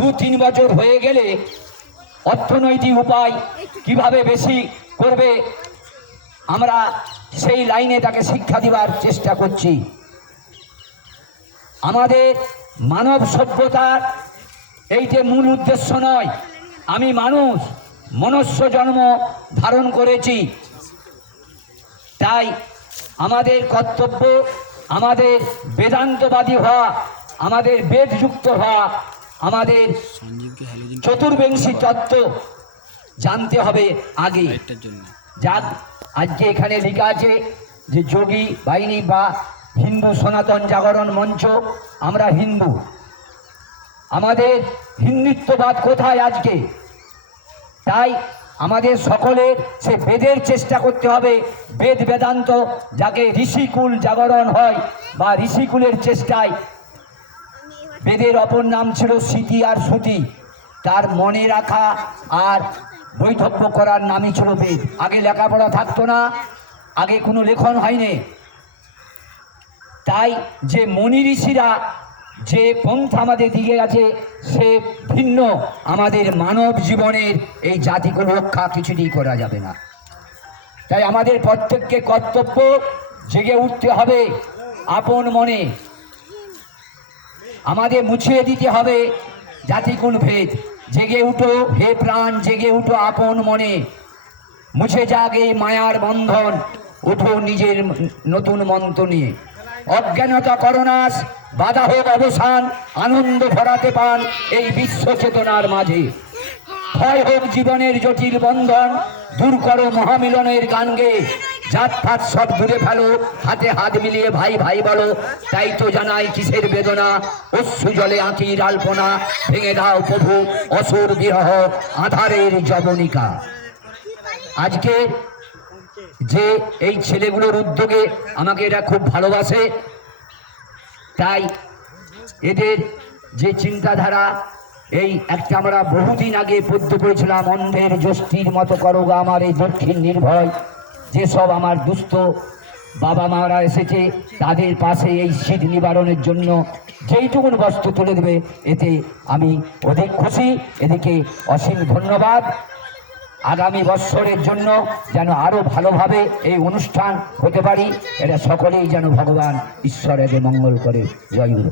2-3 বছর হয়ে গেলে অর্থনৈতিক উপায় কিভাবে বেশি করবে আমরা সেই লাইনে তাকে শিক্ষা দেওয়ার চেষ্টা করছি। আমাদের মানব সভ্যতার এইটা মূল উদ্দেশ্য নয়। আমি মানুষ, মনুষ্য জন্ম ধারণ করেছি, তাই আমাদের কর্তব্য আমাদের বেদান্তবাদী হওয়া, আমাদের বেদযুক্ত হওয়া, আমাদের চতুর্বিংশী তত্ত্ব জানতে হবে আগে। যাক, আজকে এখানে লেখা আছে যে যোগী বাহিনী বা হিন্দু সনাতন জাগরণ মঞ্চ, আমরা হিন্দু। আমাদের হিন্দুত্ববাদ কোথায় আজকে? তাই আমাদের সকলের সে বেদের চেষ্টা করতে হবে। বেদ বেদান্ত যাকে ঋষিকুল জাগরণ হয় বা ঋষিকুলের চেষ্টায়, বেদের অপর নাম ছিল স্মৃতি আর শ্রুতি, তার মনে রাখা আর বৈধব্য করার নামই ছিল বেদ। আগে লেখাপড়া থাকতো না, আগে কোনো লেখন হয়নি। তাই যে মুনি ঋষিরা যে পন্থা আমাদের দিকে আছে সে ভিন্ন। আমাদের মানব জীবনের এই জাতিকে রক্ষা কিছুতেই করা যাবে না। তাই আমাদের প্রত্যেককে কর্তব্য জেগে উঠতে হবে আপন মনে। আমাদের মুছিয়ে দিতে হবে জাতিকুল ভেদ। জেগে উঠো হে প্রাণ, জেগে উঠো আপন মনে, মুছে যাক এই মায়ার বন্ধন, উঠো নিজের নতুন মন্ত্র নিয়ে। অজ্ঞানতা করোনাশ, বাধা হোক অবসান, আনন্দ ভরাতে পান এই বিশ্ব চেতনার মাঝে। ক্ষয় হোক জীবনের জটিল বন্ধন, দূর করো মহামিলনের গান গে। জাত ফাত সব দূরে ফেলো, হাতে হাত মিলিয়ে ভাই ভাই বলো। তাই তো জানাই কিসের বেদনা, অশ্রু জলে আঁকির আলপনা। ভেঙে দাও প্রভু অসুর বিরহ, আধারের জবনিকা। আজকে যে এই ছেলেগুলোর উদ্যোগে আমাকে এরা খুব ভালোবাসে, তাই এদের যে চিন্তাধারা, এই একটা আমরা বহুদিন আগে পদ্য করেছিলাম, অন্ধের যষ্টির মতো করো গো আমার এই দক্ষিণ নির্ভয়। যেসব আমার দুস্থ বাবা মারা এসেছে তাদের পাশে এই শীত নিবারণের জন্য যেইটুকুন বস্তু তুলে দেবে, এতে আমি অধিক খুশি। এদিকে অসীম ধন্যবাদ। আগামী বৎসরের জন্য যেন আরো ভালোভাবে এই অনুষ্ঠান হতে পারি, এটা সকলেই যেন ভগবান ঈশ্বর এদের মঙ্গল করে। জয় গুরু।